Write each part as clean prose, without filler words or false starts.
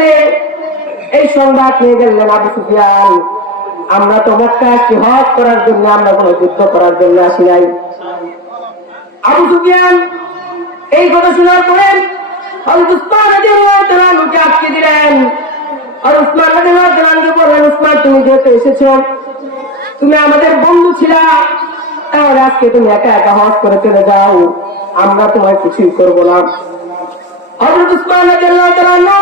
গেছে। এই সংবাদ নিয়ে গেলেন আবু সুফিয়ান, আমরা তো মক্কা আসছি হজ করার জন্য, আমরা কোনো যুদ্ধ করার জন্য আসি নাই। আবু সুফিয়ান এই কথা শোনার পরে হযরত উসমান রাদিয়াল্লাহু তাআলা আনহুকে আটকে দিলেন। আর উসমান রাদিয়াল্লাহু তাআলা আনহুকে বললেন, উসমান তুমি যেহেতু এসেছো, তুমি আমাদের বন্ধু ছিলা, তাহলে আজকে তুমি একা একা হজ করে চলে যাও, আমরা তোমায় কিছুই করবো না। হযরত উসমান রাদিয়াল্লাহু তাআলা আনহু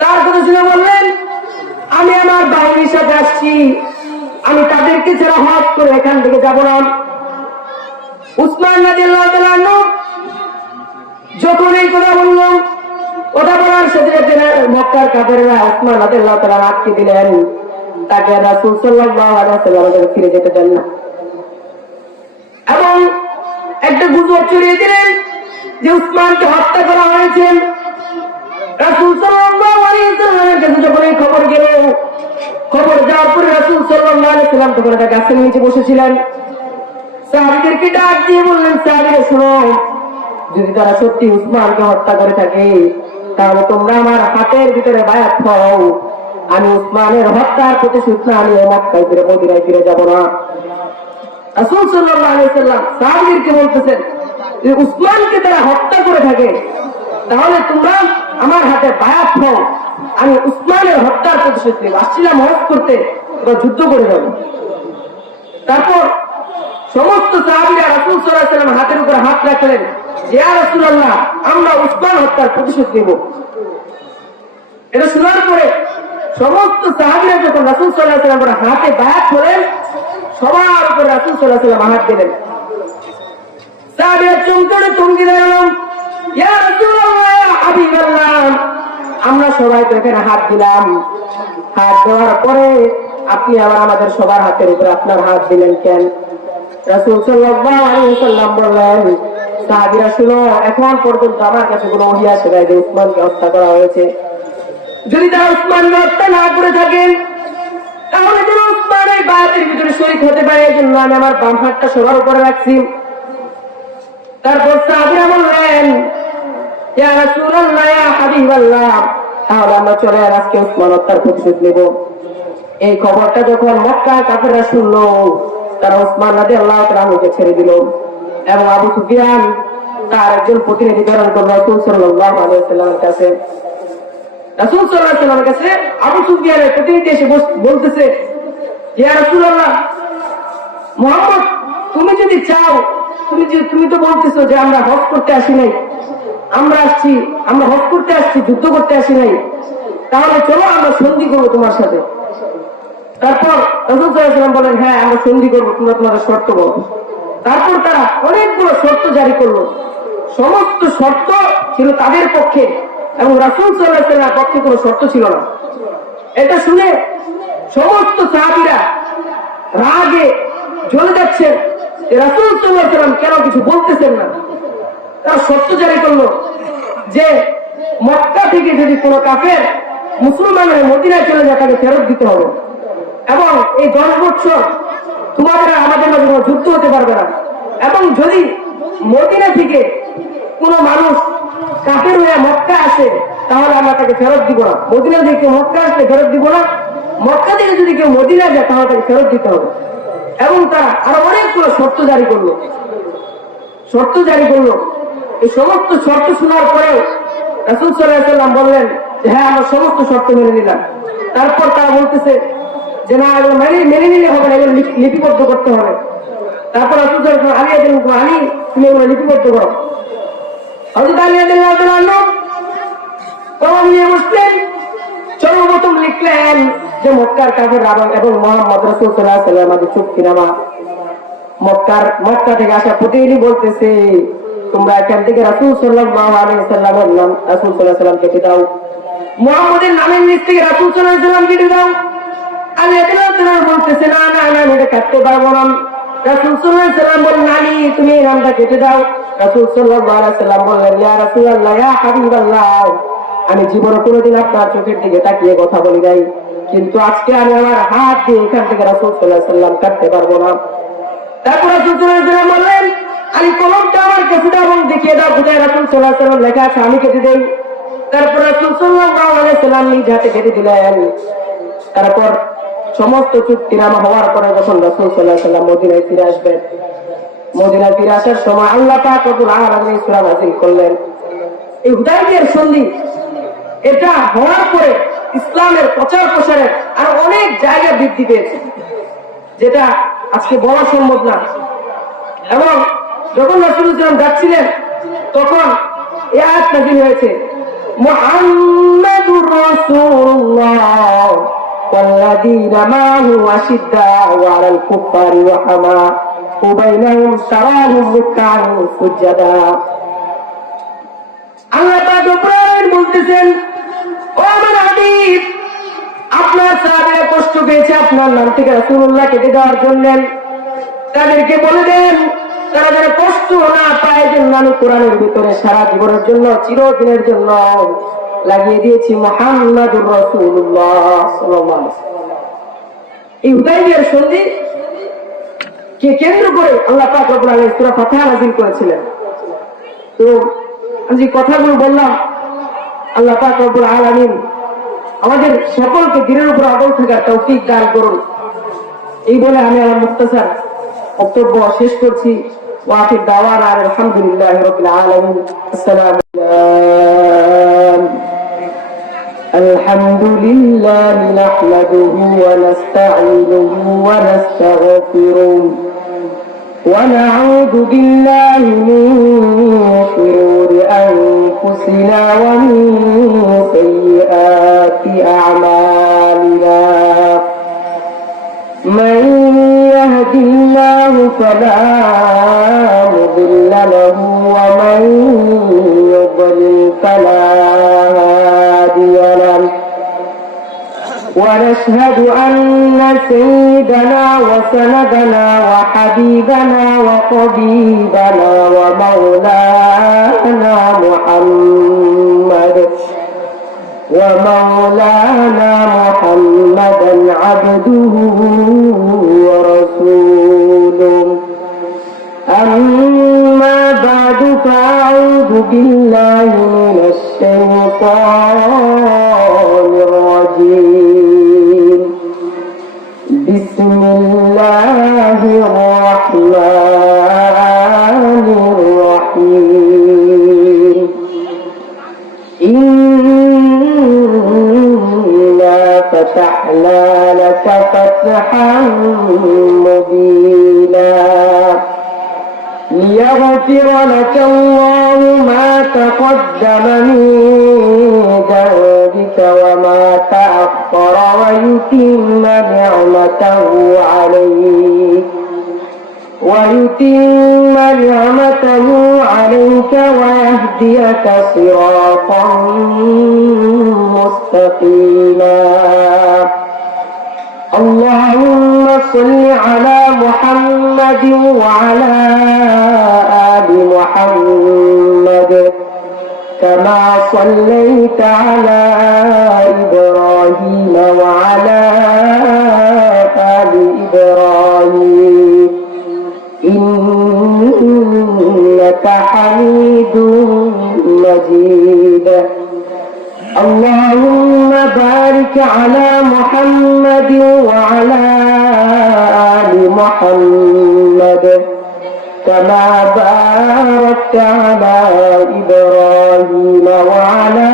তার কথা শুনে বললেন, আমি আমার বাহিনীর সাথে আসছি, আমি তাদেরকে ছাড়া হজ করে এখান থেকে যাব না। উসমান রাদিয়াল্লাহু তাআলা আনহু যখন এই কথা বলল, কথা বলার সাথে সাথে মক্কার কাফেররা উসমান রাদিয়াল্লাহু তাআলা আটকে দিলেন, তাকে রাসূল সাল্লাল্লাহু আলাইহি ওয়াসাল্লাম ফিরে যেতে দেন না এবং একটা গুজব ছড়িয়ে দিলেন যে উসমানকে হত্যা করা হয়েছে। রাসূল সাল্লাল্লাহু আলাইহি ওয়াসাল্লামের কাছে যখন এই খবর গেল, খবর যাওয়ার পরে রাসূল সাল্লাল্লাহু আলাইহি ওয়াসাল্লাম তখন একটা গাছের নিচে বসেছিলেন। সাহাবীদেরকে ডাক দিয়ে বললেন, সাহাবীরা শোনো, যদি তারা সত্যি উসমানকে হত্যা করে থাকে, তাহলে তোমরা আমার হাতের ভিতরে বায়াত হও, আমি উসমানের হত্যার প্রতিশোধ না নিয়ে মক্কায় ফিরে মদিনায় ফিরে যাব না। রাসূল সাল্লাল্লাহু আলাইহি ওয়াসাল্লাম সাহাবীদেরকে বলতেছেন, যদি উসমানকে তারা হত্যা করে থাকে, তাহলে তোমরা আমার হাতে বায়াত হও, আমি উসমানের হত্যার প্রতিশোধ নেব। আসছিলাম হজ করতে, তোমরা যুদ্ধ করে যাবো। তারপর সমস্ত সাহাবীরা রাসূল সাল্লাল্লাহু আলাইহি ওয়াসাল্লামের হাতের উপরে হাত রাখলেন, ইয়া রাসূলুল্লাহ, আমরা উসমান হত্যার প্রতিশোধ নেব। এটা শোনার পরে সমস্ত সাহাবীরা যখন রাসূল সাল্লাল্লাহু আলাইহি ওয়াসাল্লামের হাতে বায়াত করেন, সবার উপরে রাসূল সাল্লাল্লাহু আলাইহি ওয়াসাল্লাম হাত দিলেন। সাহাবীরা চমকে দাঁড়ালেন, ইয়া রাসূলুল্লাহ, ইয়া হাবিবাল্লাহ, আমরা সবাই তো এখানে হাত দিলাম, হাত দেওয়ার পরে আপনি আবার আমাদের সবার হাতের উপরে আপনার হাত দিলেন কেন? রাসূল সাল্লাল্লাহু আলাইহি ওয়াসাল্লাম বললেন, সাহাবীরা শুনো, এখন পর্যন্ত আমার কাছে কোনো ওহী আসে নাই যে উসমানকে হত্যা করা হয়েছে। যদি তারা উসমানকে হত্যা না করে থাকেন, তাহলে যেন উসমান এই বায়াতের ভিতরে শরীক হতে পারে, এই জন্য আমি আমার বাম হাতটা সবার উপরে রাখছি। তারপর সাহাবীরা বললেন, ইয়া রাসূলুল্লাহ, ইয়া হাবিবাল্লাহ, তাহলে আমরা চলে আজকে উসমান হত্যার প্রতিশোধ নেব। এই খবরটা যখন মক্কার কাফেররা শুনলো, তারা উসমান রাদিয়াল্লাহু তাআলা আনহুকে ছেড়ে দিল এবং আবু সুফিয়ান তার একজন প্রতিনিধি প্রেরণ করল রাসূল সাল্লাল্লাহু আলাইহি ওয়াসাল্লামের কাছে। রাসূল সাল্লাল্লাহু আলাইহি ওয়াসাল্লামের কাছে আবু সুফিয়ানের প্রতিনিধি এসে বলতেছে, ইয়া রাসূলুল্লাহ, মুহাম্মদ তুমি যদি চাও, তুমি তো বলতেছো যে আমরা হজ করতে আসি নাই, আমরা হজ করতে আসছি, যুদ্ধ করতে আসি নাই, তাহলে চলো আমরা সন্ধি করবো তোমার সাথে। তারপর রাসূল সাল্লাল্লাহু আলাইহি ওয়াসাল্লাম বলেন, হ্যাঁ আমরা সন্ধি করবো, তোমরা তোমাদের শর্ত বলো। তারপর তারা অনেকগুলো শর্ত জারি করলো। সমস্ত শর্ত ছিল তাদের পক্ষে এবং রাসূল সাল্লাল্লাহু আলাইহি ওয়াসাল্লামের পক্ষে কোনো শর্ত ছিল না। এটা শুনে সমস্ত সাহাবীরা রাগে জ্বলে যাচ্ছে যে রাসূল সাল্লাল্লাহু আলাইহি ওয়াসাল্লাম কেন কিছু বলতেছেন না। তারা শর্ত জারি করলো যে মক্কা থেকে যদি কোনো কাফের মুসলমানের মদিনায় চলে যায়, তাকে ফেরত দিতে হবে এবং এই 10 বছর তোমাদের আমাদের মাঝে কোনো যুদ্ধ হতে পারবে না। এবং যদি মদিনা থেকে কোনো মানুষ কাফের হয়ে মক্কা আসে, তাহলে আমরা তাকে ফেরত দিব না। মদিনা থেকে মক্কা আসলে ফেরত দিব না, মক্কা থেকে যদি কেউ মদিনা যায় তাহলে তাকে ফেরত দিতে হবে। এবং তারা আরো অনেকগুলো শর্ত জারি করলো। এই সমস্ত শর্ত শোনার পরেও রাসূল সাল্লাল্লাহু আলাইহি ওয়াসাল্লাম বললেন যে হ্যাঁ, আমরা সমস্ত শর্ত মেনে নিলাম। তারপর তারা বলতেছে যে না, এগুলো মেনে নিলে হবে না, এগুলো লিপিবদ্ধ করতে হবে। তারপর রাসূল সাল্লাল্লাহু আলাইহি ওয়াসাল্লাম আলী, তুমি এগুলো লিপিবদ্ধ করো। হযরত আলী রাদিয়াল্লাহু তাআলা আনহু কলম নিয়ে বসলেন, সর্বপ্রথম লিখলেন যে মক্কার কাফেররা এবং মুহাম্মদ রাসূল সাল্লাল্লাহু আলাইহি ওয়াসাল্লামের মাঝে চুক্তি নামা। মক্কা থেকে আসা প্রতিনিধি বলতেছে, তোমরা এখান থেকে রাসূল সাল্লাল্লাহু আলাইহি ওয়াসাল্লামের নাম রাসূল সাল্লাল্লাহু আলাইহি ওয়াসাল্লাম কেটে দাও, মুহাম্মদের নামের নিচ থেকে রাসূল সাল্লাল্লাহু আলাইহি ওয়াসাল্লাম কেটে দাও। আলী রাদিয়াল্লাহু তাআলা বলতেছে, না না না, আমি এটা কাটতে পারবো না। রাসূল সাল্লাল্লাহু আলাইহি ওয়াসাল্লাম বলেন, আলী তুমি এই নামটা কেটে দাও। রাসূল সাল্লাল্লাহু আলাইহি ওয়াসাল্লাম বললেন, ইয়া রাসূলুল্লাহ, ইয়া হাবিবাল্লাহ, আমি জীবনে কোনোদিন আপনার চোখের দিকে তাকিয়ে কথা বলি নাই, কিন্তু আজকে আমি আমার হাত দিয়ে এখান থেকে রাসূল সাল্লাল্লাহু আলাইহি ওয়াসাল্লাম কাটতে পারবো না। তারপর রাসূল সাল্লাল্লাহু আলাইহি ওয়াসাল্লাম বললেন, আলী কলমটা আমার কাছে দাও এবং দেখিয়ে দাও কোথায় রাসূল সাল্লাল্লাহু আলাইহি ওয়াসাল্লাম লেখা আছে, আমি কেটে দেই। তারপর রাসূল সাল্লাল্লাহু আলাইহি সাল্লাম নিজ হাতে কেটে দিলেন। তারপর সমস্ত চুক্তিনামা হওয়ার পরে যখন রাসূল সাল্লাল্লাহু আলাইহি সাল্লাম মদিনায় ফিরে আসবেন, মদিনায় ফিরে আসার সময় আল্লাহ পাক রব্বুল আলামিন সূরা নাযিল করলেন। এই হুদায়বিয়ার সন্ধি এটা হওয়ার পরে ইসলামের প্রচার প্রসারে আর অনেক জায়গা বৃদ্ধি পেয়েছে, যেটা আজকে বলা সম্ভব না। এবং যখন রাসূল সাল্লাল্লাহু আলাইহি ওয়াসাল্লাম যাচ্ছিলেন তখন এই আয়াত নাযিল হয়েছে, মুহাম্মাদুর রাসূলুল্লাহ ওয়াল্লাযীনা মা'হু আশিদ্দাউ আলাল কুফারি রাহমাউ বাইনাহুম তারাহুম রুকআন সুজদা। আল্লাহ পাক বলতেছেন, ও আমার হাবিব, আপনার সাহাবীরা কষ্ট পেয়েছে আপনার নাম থেকে রাসূলুল্লাহ কেটে দেওয়ার জন্য, তাদেরকে বলে দেন তারা যেন কষ্ট না পায়, যে আমি কোরআনের ভিতরে সারা জীবনের জন্য চিরদিনের জন্য লাগিয়ে দিয়েছি মুহাম্মাদুর রাসূলুল্লাহ সাল্লাল্লাহু আলাইহি ওয়াসাল্লাম। এই হুদায়বিয়ার সন্ধি কে কেন্দ্র করে আল্লাহ পাক রব্বুল আলামিন সূরা ফাতিহা নাযিল করেছিলেন। তো আমি যে কথাগুলো বললাম, আল্লাহ পাক রব্বুল আলামিন আমাদের সকলকে দিনের উপর অটল থাকার তৌফিক দান করুন। এই বলে আমি আমার মুখতাসার বক্তব্য শেষ করছি। ওয়াকির দাওয়ানা আলহামদুলিল্লাহি রাব্বিল আলামিন। আসসালামু আলাইকুম। আলহামদুলিল্লাহি নাহমাদুহু ওয়া নাস্তাঈনুহু ওয়া নাস্তাগফিরুহ ওয়া নাউযু বিল্লাহি মিন শুরুরি আনফুসিনা ওয়া মিন সাইয়্যাতি আ'মালিনা। من يهد الله فلا مضل له ومن يضلل فلا هادي له. ونشهد أن سيدنا وسندنا وحبيبنا وطبيبنا ومولانا محمدا عبده ورسوله. أما بعد فأعوذ بالله من الشيطان الرجيم. بسم الله الرحمن الرحيم. فتحنا لك فتحا مبينا ليغفر لك الله ما تقدم من ذنبك وما تأخر ويتم نعمته عليك ويهديك صراطا مستقيما. اللهم صل على محمد وعلى آل محمد كما صليت على إبراهيم وعلى آل إبراهيم إنك حميد مجيد. اللهم بارك على محمد وعلى آل محمد كما باركت على إبراهيم وعلى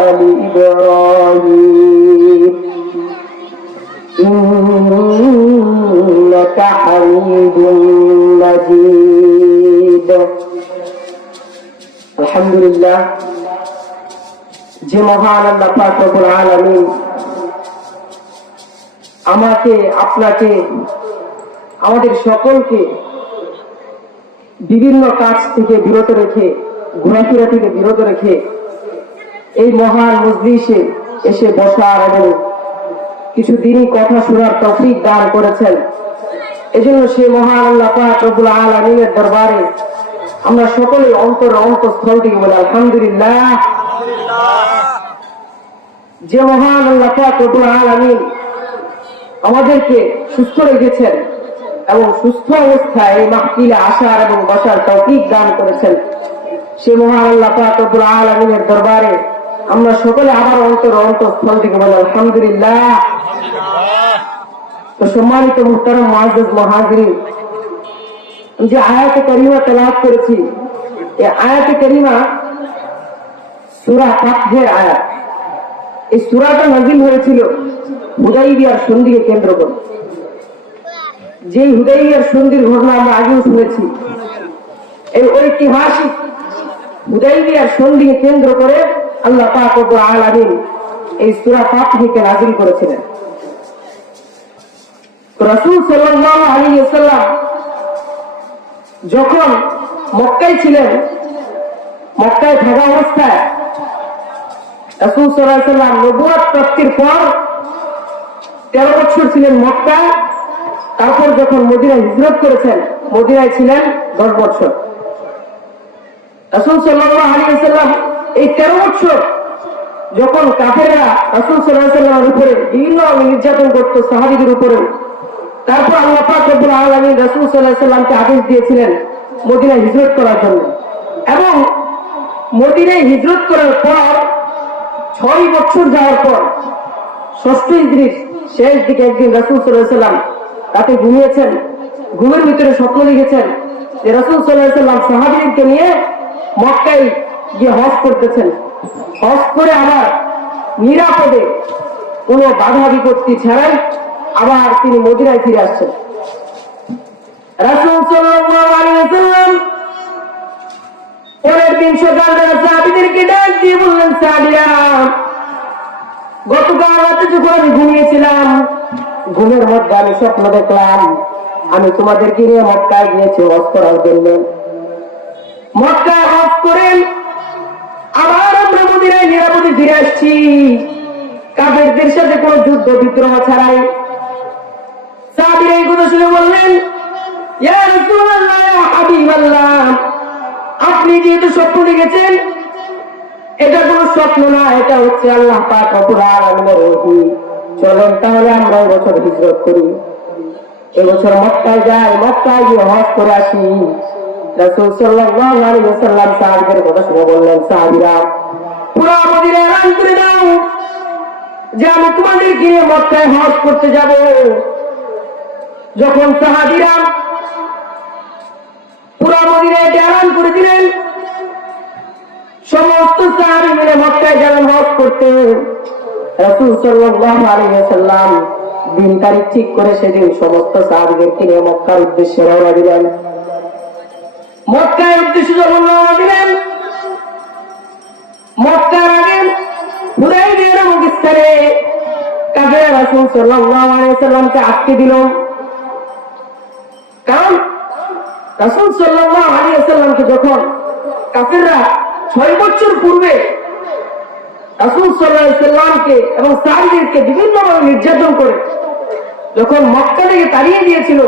آل إبراهيم إنك حميد مجيد. الحمد لله. যে মহান আল্লাহ পাক রব্বুল আলামিন আমাকে, আপনাকে, আমাদের সকলকে বিভিন্ন কাজ থেকে বিরত রেখে, ঘোরাফেরা থেকে বিরত রেখে এই মহান মজলিসে এসে বসার এবং কিছু দিনই কথা শোনার তৌফিক দান করেছেন। এজন্য সেই মহান আল্লাহ পাক রব্বুল আলামিনের দরবারে আমরা সকলে অন্তঃস্থল থেকে বলি আলহামদুলিল্লাহ। যে মহান আল্লাহ পাক রব্বুল আলামিন আমাদেরকে সুস্থ রেখেছেন এবং সুস্থ অবস্থায় এই মাহফিলে আসার এবং বসার তৌফিক দান করেছেন, সে মহান আল্লাহ পাক রব্বুল আলামিনের দরবারে আমরা সকলে আবার অন্তঃস্থল থেকে বলি আলহামদুলিল্লাহ। তো সম্মানিত মুহতারাম মুআজ্জাজ মুহাজিরিন, যে আয়াতে কারিমা তেলাওয়াত করেছি, এই আয়াতে কারিমা সূরা ফাতহের আয়াত। এই সূরাটা নাযিল হয়েছিল হুদাইবিয়ার সন্ধিকে কেন্দ্র করে। যে হুদাইবিয়ার সন্ধির ঘটনা আমরা আগেও শুনেছি। এই ঐতিহাসিক হুদাইবিয়ার সন্ধিকে কেন্দ্র করে আল্লাহ পাক রব্বুল আলামিন এই সূরা ফাতহকে নাযিল করেছিলেন। রাসূল সাল্লাল্লাহু আলাইহি ওয়াসাল্লাম যখন মক্কায় ছিলেন, মক্কায় থাকা অবস্থায় রাসূল সাল্লাল্লাহু আলাইহি ওয়াসাল্লাম নবুয়ত প্রাপ্তির পর 13 বছর ছিলেন মক্কায়। তারপর যখন মদিনায় হিজরত করেছেন, মদিনায় ছিলেন 10 বছর। রাসূল সাল্লাল্লাহু আলাইহি ওয়াসাল্লাম এই 13 বছর যখন কাফেররা রাসূল সাল্লাল্লাহু আলাইহি ওয়াসাল্লামের উপরে বিভিন্ন নির্যাতন করত, সাহাবীদের উপরে, তারপর আল্লাহ পাক রব্বুল আলামিন রাসূল সাল্লাল্লাহু আলাইহি ওয়াসাল্লামকে আদেশ দিয়েছিলেন মদিনায় হিজরত করার জন্য। এবং মদিনায় হিজরত করার পর 6 বছর যাওয়ার পর 6ষ্ঠ হিজরির শেষ দিকে একদিন রাসূল সাল্লাল্লাহু আলাইহি ওয়াসাল্লাম রাতে ঘুমিয়েছেন। ঘুমের ভিতরে স্বপ্ন দেখেছেন যে রাসূল সাল্লাল্লাহু আলাইহি ওয়াসাল্লাম সাহাবীদেরকে নিয়ে মক্কায় গিয়ে হজ করতেছেন। হজ করে আবার নিরাপদে কোনো বাধা বিপত্তি ছাড়াই আবার তিনি মদিনায় ফিরে আসছেন। রাসূল সাল্লাল্লাহু আলাইহি ওয়াসাল্লাম পরের দিন সকালে সাহাবীদেরকে ডাক দিয়ে বললেন, সাহাবীরা, গতকাল রাতে যখন আমি ঘুমিয়েছিলাম, ঘুমের মধ্যে আমি স্বপ্ন দেখলাম আমি তোমাদেরকে নিয়ে মক্কায় গিয়েছি হজ করার জন্য। মক্কায় হজ করেন আবার আমরা মদিনায় নিরাপদে ফিরে আসছি, কাফেরদের সাথে কোনো যুদ্ধ বিদ্রোহ ছাড়াই। সাহাবীরা এই কথা শুনে বললেন, ইয়া রাসূলুল্লাহ, ইয়া হাবিবাল্লাহ, আপনি যেহেতু স্বপ্ন দেখেছেন, এটা কোনো স্বপ্ন না, এটা হচ্ছে আল্লাহ পাক রব্বুল আলামিনের ওহী। চলেন তাহলে আমরা এবছর হিজরত করি, এবছর মক্কায় যাই, মক্কায় গিয়ে হজ করে আসি। রাসূল সাল্লাল্লাহু আলাইহি ওয়াসাল্লাম সাহাবীদের কথা শুনে বললেন, সাহাবীরা, পুরো মদিনা এলান করে দাও যে আমি তোমাদেরকে নিয়ে মক্কায় হজ করতে যাব। যখন সাহাবীরা পুরো মদিনায় এলান করে দিলেন, সমস্ত সাহাবী মিলে মক্কায় যাবেন হজ করতে। রাসূল সাল্লাল্লাহু আলাইহি ওয়াসাল্লাম দিন তারিখ ঠিক করে সেদিন সমস্ত সাহাবীদেরকে নিয়ে মক্কার উদ্দেশ্যে রওনা দিলেন। মক্কার উদ্দেশ্যে যখন রওনা দিলেন, মক্কার আগে হুদাইবিয়ার মুখস্থানে কাফেররা রাসূল সাল্লাল্লাহু আলাইহি ওয়াসাল্লামকে আটকে দিল। কারণ রাসূল সাল্লাল্লাহু আলাইহি ওয়াসাল্লামকে যখন কাফেররা 6 বছর পূর্বে রাসূল সাল্লাল্লাহু আলাইহি ওয়াসাল্লামকে এবং সাহাবীদেরকে বিভিন্নভাবে নির্যাতন করে যখন মক্কা থেকে তাড়িয়ে দিয়েছিল,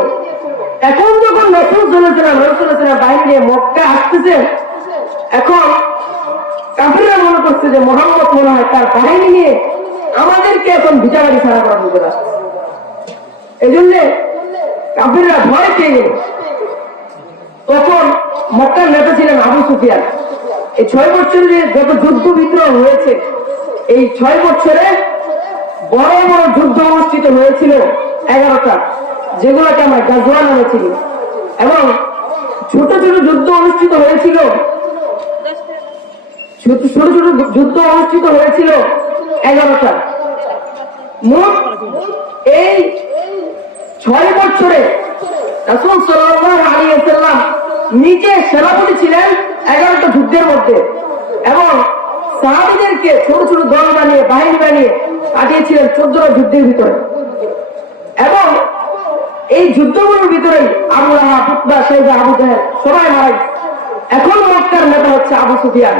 এখন যখন রাসূল সাল্লাল্লাহু আলাইহি ওয়াসাল্লাম বাহিনী নিয়ে মক্কা আসতেছে, এখন কাফেররা মনে করছে যে মুহাম্মদ মনে হয় তার বাহিনী নিয়ে আমাদেরকে এখন ভিটাবাড়ি ছাড়া করার জন্য আসছে। এই জন্য কাফেররা ভয় পেয়ে গেল। তখন মক্কার নেতা ছিলেন আবু সুফিয়ান। এই 6 বছরে যত যুদ্ধ বিদ্রোহ হয়েছে, এই 6 বছরে বড় বড় যুদ্ধ অনুষ্ঠিত হয়েছিল 11টা, যেগুলোকে আমরা গাজওয়া নামে চিনি। এবং ছোট ছোট যুদ্ধ অনুষ্ঠিত হয়েছিল, ছোট ছোট যুদ্ধ অনুষ্ঠিত হয়েছিল 11টা। মোট এই 6 বছরে রাসূল সাল্লাল্লাহু আলাইহি ওয়াসাল্লাম নিজে সেনাপতি ছিলেন 11টা যুদ্ধের মধ্যে, এবং সাহাবীদেরকে ছোট ছোট দল বানিয়ে বাহিনী বানিয়ে পাঠিয়েছিলেন 14টা যুদ্ধের ভিতরে। এবং এই যুদ্ধগুলোর ভিতরে আবু লাহাব, উতবা, শাইবা, আবু জাহেল সবাই মারা গেছে। এখন মক্কার নেতা হচ্ছে আবু সুফিয়ান।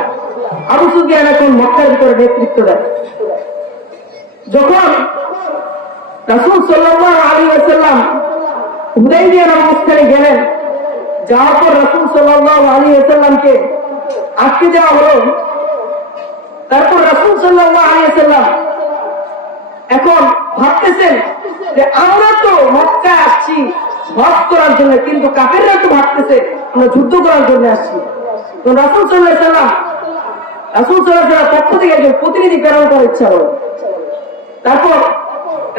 আবু সুফিয়ান এখন মক্কার ভিতরে নেতৃত্ব দেয়। যখন রাসূল সাল্লাল্লাহু আলাইহি ওয়াসাল্লাম হুদাইবিয়ার অবস্থানে গেলেন, যাওয়ার পর রাসূল সাল্লাল্লাহু আলাইহি ওয়াসাল্লামকে আটকে যাওয়া হলো। তারপর রাসূল সাল্লাল্লাহু আলাইহি ওয়াসাল্লাম এখন ভাবতেছেন যে আমরা তো মক্কা আসছি হজ করার জন্য, কিন্তু কাফেররা তো ভাবতেছে আমরা যুদ্ধ করার জন্য আসছি। তো রাসূল সাল্লাল্লাহু আলাইহি ওয়াসাল্লাম পক্ষ থেকে একজন প্রতিনিধি প্রেরণ করার ইচ্ছা হলো। তারপর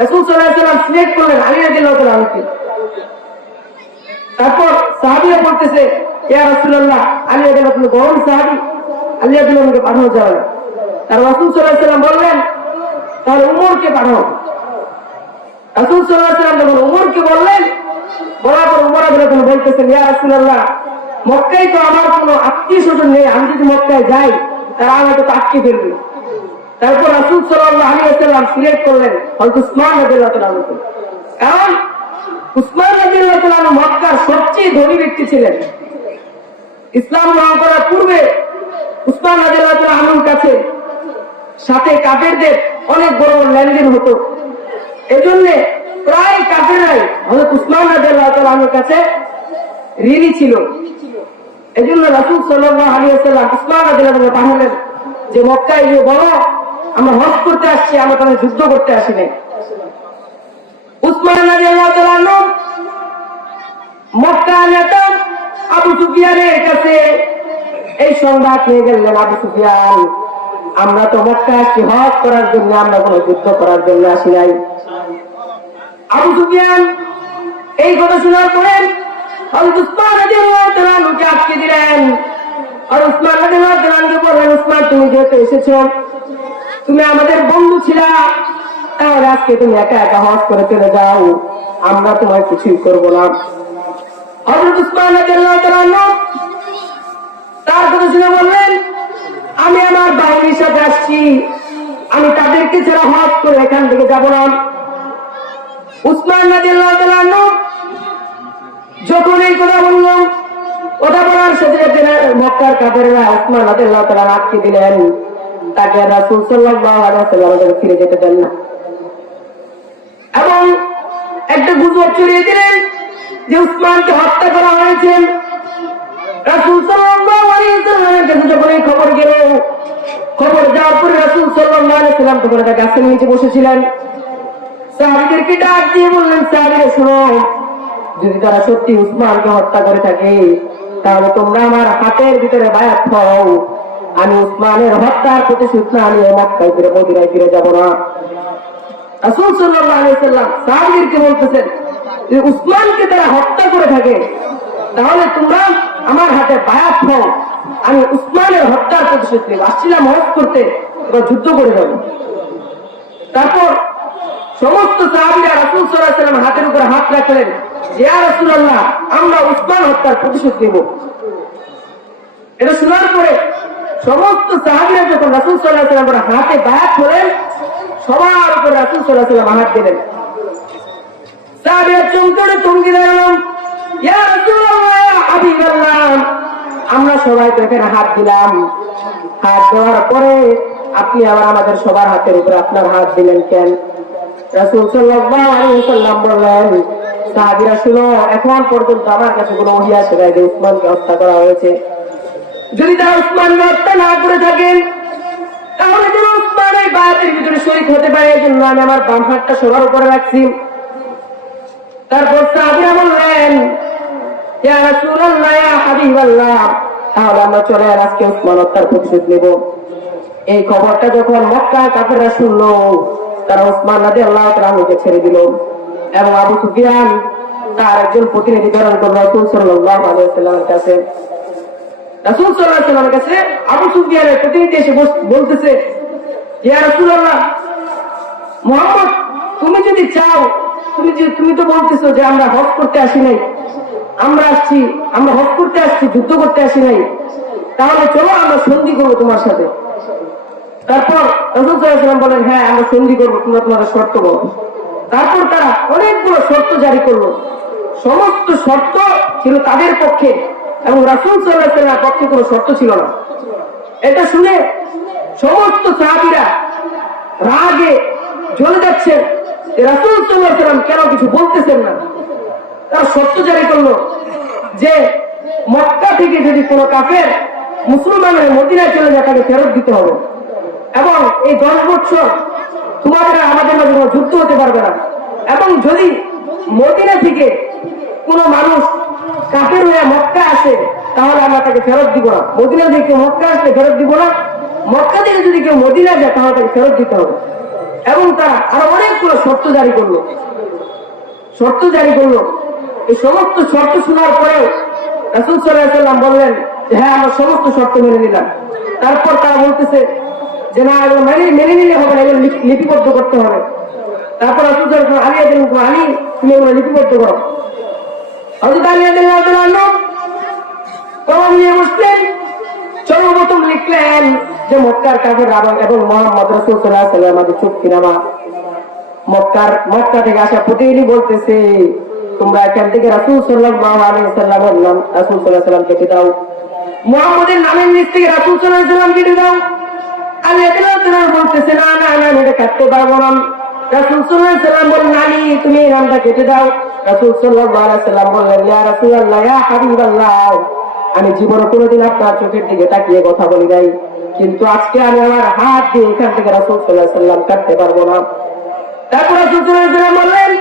রাসূল সাল্লাল্লাহু আলাইহি ওয়াসাল্লাম সিলেক্ট করলেন আলী রাদিয়াল্লাহু তাআলা আনহুকে। তারপর সাহাবীরা বলতেছে, ইয়া রাসূলুল্লাহ, আলী রাদিয়াল্লাহু তাআলা গরম সাহাবী, আলী রাদিয়াল্লাহু তাআলাকে পাঠানো যাবে না। আর রাসূল সাল্লাল্লাহু আলাইহি ওয়াসাল্লাম বললেন, তাহলে উমরকে পাঠাও। রাসূল সাল্লাল্লাহু আলাইহি ওয়াসাল্লাম যখন উমরকে বললেন, বলার পর উমর রাদিয়াল্লাহু তাআলা বলতেছেন, ইয়া রাসূলুল্লাহ, মক্কায় তো আমার কোনো আত্মীয় স্বজন নেই, আমি যদি মক্কায় যাই তারা আমাকে তো আটকে ফেলবে। তারপর রাসূল সাল্লাল্লাহু আলাইহি ওয়াসাল্লাম সিলেক্ট করলেন হযরত উসমান রাদিয়াল্লাহু তাআলা আনহু। কারণ উসমান রাদিয়াল্লাহু তাআলা আনহু মক্কার সবচেয়ে ধনী ব্যক্তি ছিলেন। ইসলাম গ্রহণ করার পূর্বে উসমান রাদিয়াল্লাহু তাআলা আনহুর কাছে সাথে কাফেরদের অনেক বড় বড় লেনদেন হতো। এজন্য প্রায় কাফেররাই হযরত উসমান রাদিয়াল্লাহু তাআলা আনহুর কাছে ঋণী ছিল। এজন্য রাসূল সাল্লাল্লাহু আলাইহি ওয়াসাল্লাম উসমান রাদিয়াল্লাহু তাআলা পাঠালেন যে মক্কায় গিয়ে বলো আমরা হজ করতে আসছি, আমরা তাদের যুদ্ধ করতে আসি নাই। উসমান রাদিয়াল্লাহু তাআলা আনহু মক্কার নেতা আবু সুফিয়ানের কাছে এই সংবাদ নিয়ে গেলেন, আবু সুফিয়ান, আমরা তো মক্কা আসছি হজ করার জন্য, আমরা কোনো যুদ্ধ করার জন্য আসি নাই। আবু সুফিয়ান এই কথা শোনার পরে হযরত উসমান রাদিয়াল্লাহু তাআলা আনহুকে আটকে দিলেন। আর উসমান রাদিয়াল্লাহু তাআলা আনহুকে বললেন, উসমান, তুমি যেহেতু এসেছো, তুমি আমাদের বন্ধু ছিলা, তাহলে আজকে তুমি একা একা হজ করে চলে যাও, আমরা তোমার কিছুই করবো না। হযরত উসমান রাদিয়াল্লাহু তাআলা আনহু তার কথা শুনে বললেন, আমি আমার বাহিনীর সাথে আসছি, আমি তাদেরকে ছাড়া হজ করে এখান থেকে যাব না। উসমান রাদিয়াল্লাহু তাআলা আনহু যখন এই কথা বলল, কথা বলার সাথে সাথে মক্কার কাফেররা উসমান রাদিয়াল্লাহু তাআলা আটকে দিলেন, তাকে রাসূল সাল্লাল্লাহু আলাইহি ওয়াসাল্লাম ফিরে যেতে দেন না এবং একটা গুজব ছড়িয়ে দিলেন যে উসমানকে হত্যা করা হয়েছে। রাসূল সাল্লাল্লাহু আলাইহি ওয়াসাল্লামের কাছে যখন এই খবর গেল, খবর যাওয়ার পরে রাসূল সাল্লাল্লাহু আলাইহি ওয়াসাল্লাম তখন একটা গাছের নিচে বসেছিলেন। সাহাবীদেরকে ডাক দিয়ে বললেন, সাহাবীরা শোনো, যদি তারা সত্যি উসমানকে হত্যা করে থাকে তাহলে তোমরা আমার হাতের ভিতরে বায়াত হও, আমি উসমানের হত্যার প্রতিশোধ না নিয়ে মক্কায় ফিরে মদিনায় ফিরে যাব না। রাসূল সাল্লাল্লাহু আলাইহি ওয়াসাল্লাম সাহাবীদেরকে বলতেছেন, যদি উসমানকে তারা হত্যা করে থাকে তাহলে তোমরা আমার হাতে বায়াত হও, আমি উসমানের হত্যার প্রতিশোধ নেব, আসছিলাম হজ করতে, এবার যুদ্ধ করে যাব। তারপর সমস্ত সাহাবীরা রাসূল সাল্লাল্লাহু আলাইহি ওয়াসাল্লামের হাতের উপর হাত রাখলেন, ইয়া রাসূলুল্লাহ, আমরা উসমান হত্যার প্রতিশোধ নেব। এটা শোনার পরে সমস্ত সাহাবীরা যখন রাসূল সাল্লাল্লাহু আলাইহি ওয়াসাল্লামের হাতে বায়াত হলেন, সবার উপর রাসূল সাল্লাল্লাহু আলাইহি ওয়াসাল্লাম হাত দিলেন। সাহাবীরা চমকে দাঁড়ালেন, ইয়া রাসূলুল্লাহ, ইয়া হাবিবাল্লাহ, আমরা সবাই তো এখানে হাত দিলাম, হাত দেওয়ার পরে আপনি আবার আমাদের সবার হাতের উপরে আপনার হাত দিলেন কেন? রাসূল সাল্লাল্লাহু আলাইহি ওয়াসাল্লাম বললেন, সাহাবীরা শুনো, এখন পর্যন্ত আমার কাছে কোনো ওহী আসে নাই যে উসমানকে হত্যা করা হয়েছে। যদি তারা উসমানকে হত্যা না করে থাকেন তাহলে যেন উসমান এই বায়াতের ভিতরে শরীক হতে পারে, এই জন্য আমি আমার বাম হাতটা সবার উপরে রাখছি। তারপর সাহাবীরা বললেন, ইয়া রাসূলুল্লাহ, ইয়া হাবিবাল্লাহ, তাহলে আমরা চলে আজকে উসমান হত্যার প্রতিশোধ নেব। এই খবরটা যখন মক্কার কাফেররা শুনলো, তারা উসমান রাদিয়াল্লাহু তাআলা আনহুকে ছেড়ে দিল এবং আবু সুফিয়ান তার একজন প্রতিনিধি প্রেরণ করল রাসূল সাল্লাল্লাহু আলাইহি ওয়াসাল্লামের কাছে। রাসূল সাল্লাল্লাহু আলাইহি ওয়াসাল্লামের কাছে আবু সুফিয়ানের প্রতিনিধি এসে বলতেছে, ইয়া রাসূলুল্লাহ, মুহাম্মদ, তুমি যদি চাও, তুমি তো বলতেছো যে আমরা হজ করতে আসি নাই, আমরা হজ করতে আসছি, যুদ্ধ করতে আসি নাই, তাহলে চলো আমরা সন্ধি করবো তোমার সাথে। তারপর রাসূল সাল্লাল্লাহু আলাইহি ওয়াসাল্লাম বলেন, হ্যাঁ আমরা সন্ধি করবো, তোমরা তোমাদের শর্ত বলো। তারপর তারা অনেকগুলো শর্ত জারি করলো, সমস্ত শর্ত ছিল তাদের পক্ষে এবং রাসূল সাল্লাল্লাহু আলাইহি ওয়াসাল্লামের পক্ষে কোনো শর্ত ছিল না। এটা শুনে সমস্ত সাহাবীরা রাগে জ্বলে যাচ্ছেন যে রাসূল সাল্লাল্লাহু আলাইহি ওয়াসাল্লাম কেন কিছু বলতেছেন না। তারা শর্ত জারি করলো যে মক্কা থেকে যদি কোনো কাফের মুসলমানের মদিনায় চলে যায় তাকে ফেরত দিতে হবে এবং এই 10 বছর তোমাদের আমাদের মাঝে কোনো যুদ্ধ হতে পারবে না, এবং যদি মদিনা থেকে কোনো মানুষ কাফের হয়ে মক্কা আসে তাহলে আমরা তাকে ফেরত দিব না। মদিনা থেকে কেউ মক্কা আসলে ফেরত দিব না, মক্কা থেকে যদি কেউ মদিনা যায় তাহলে তাকে ফেরত দিতে হবে। এবং তারা আরো অনেকগুলো শর্ত জারি করলো। এই সমস্ত শর্ত শোনার পরেও রাসূল সাল্লাল্লাহু আলাইহি ওয়াসাল্লাম বললেন যে হ্যাঁ, আমরা সমস্ত শর্ত মেনে নিলাম। তারপর তারা বলতেছে যে না, এগুলো মেনে নিলে হবে না, এগুলো লিপিবদ্ধ করতে হবে। তারপর রাসূল সাল্লাল্লাহু আলাইহি ওয়াসাল্লাম আলী আলী তুমি এগুলো লিপিবদ্ধ করো। হযরত আলী রাদিয়াল্লাহু তাআলা কলম নিয়ে বসলেন, সর্বপ্রথম লিখলেন যে মক্কার কাফের এবং মুহাম্মদ রাসূল সাল্লাল্লাহু আলাইহি ওয়াসাল্লামের চুক্তিনামা। মক্কা থেকে আসা প্রতিনিধি বলতেছে তোমরা এখান থেকে রাসূল সাল্লাল্লাহু আলাইহি ওয়াসাল্লামের নাম রাসূল সাল্লাল্লাহু আলাইহি ওয়াসাল্লাম কেটে দাও, মুহাম্মদের নামের নিচ থেকে রাসূল সাল্লাল্লাহু আলাইহি ওয়াসাল্লাম কেটে দাও। আলী রাদিয়াল্লাহু তাআলা বলতেছে না না না, এটা কাটতে পারবো না। রাসূল সাল্লাল্লাহু আলাইহি ওয়াসাল্লাম বলেন আলী তুমি এই নামটা কেটে দাও। রাসূল সাল্লাল্লাহু আলাইহি ওয়াসাল্লাম বললেন ইয়া রাসূলুল্লাহ, ইয়া হাবিবাল্লাহ, আমি জীবনে কোনোদিন আপনার চোখের দিকে তাকিয়ে কথা বলি নাই, কিন্তু আজকে আমি আমার হাত দিয়ে এখান থেকে রাসূল সাল্লাল্লাহু আলাইহি ওয়াসাল্লাম কাটতে পারবো না। তারপর রাসূল সাল্লাল্লাহু আলাইহি ওয়াসাল্লাম বললেন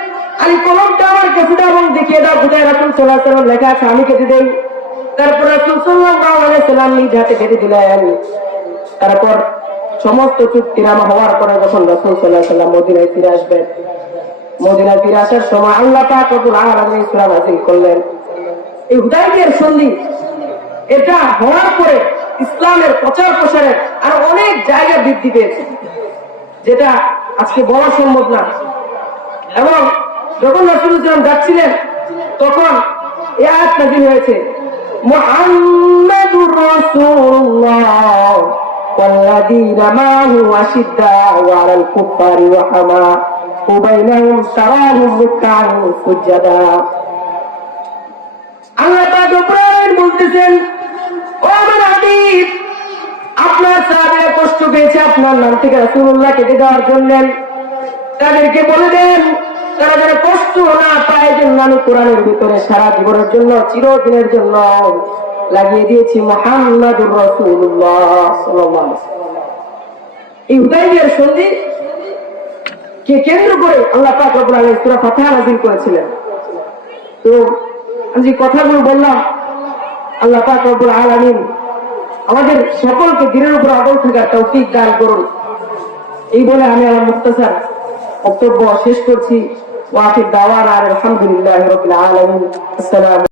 আলী কলমটা আমার কাছে দাও এবং দেখিয়ে দাও কোথায় রাসূল সাল্লাল্লাহু আলাইহি ওয়াসাল্লাম লেখা আছে, আমি কেটে দেই। তারপর রাসূল সাল্লাল্লাহু আলাইহি ওয়াসাল্লাম নিজ হাতে কেটে দিলেন। তারপর সমস্ত চুক্তিনামা হওয়ার পরে যখন রাসূল সাল্লাল্লাহু আলাইহি ওয়াসাল্লাম মদিনায় ফিরে আসবেন, মদিনায় ফিরে আসার সময় আল্লাহ পাক রব্বুল আলামিন সূরা নাযিল করলেন। এই হুদায়বিয়ার সন্ধি এটা হওয়ার পরে ইসলামের প্রচার প্রসারের আর অনেক জায়গা বৃদ্ধি পেয়েছে, যেটা আজকে বলা সম্ভব না। এবং যখন রাসূল সাল্লাল্লাহু আলাইহি ওয়াসাল্লাম যাচ্ছিলেন তখন এই আয়াত নাযিল হয়েছে, মুহাম্মাদুর রাসূলুল্লাহ ওয়াল্লাযীনা মা'হু আশিদ্দাউ আলাল কুফারি রাহমাউ বাইনাহুম তারাহুম রুকআন সুজদা। আল্লাহ পাক রব্বুল আলামিন বলতেছেন, ও আমার হাবিব, আপনার সাহাবীরা কষ্ট পেয়েছে আপনার নাম থেকে রাসূলুল্লাহ কেটে দেওয়ার জন্য, তাদেরকে বলে দেন তারা যেন কষ্ট না পায়, জন্য আমি কোরআনের ভিতরে সারা জীবনের জন্য চিরদিনের জন্য লাগিয়ে দিয়েছি মুহাম্মাদুর রাসূলুল্লাহ সাল্লাল্লাহু আলাইহি ওয়াসাল্লাম। এই হুদায়বিয়ার সন্ধি কে কেন্দ্র করে আল্লাহ পাক রব্বুল আলামিন সূরা ফাতিহা নাযিল করেছিলেন। তো আমি যে কথাগুলো বললাম, আল্লাহ পাক রব্বুল আলামিন আমাদের সকলকে দিনের উপর অটল থাকার তৌফিক দান করুন। এই বলে আমি আমার মুখতাসার বক্তব্য শেষ করছি। ওয়া আখির দাওয়ানা আলহামদুলিল্লাহি রাব্বিল আলামিন। আসসালামু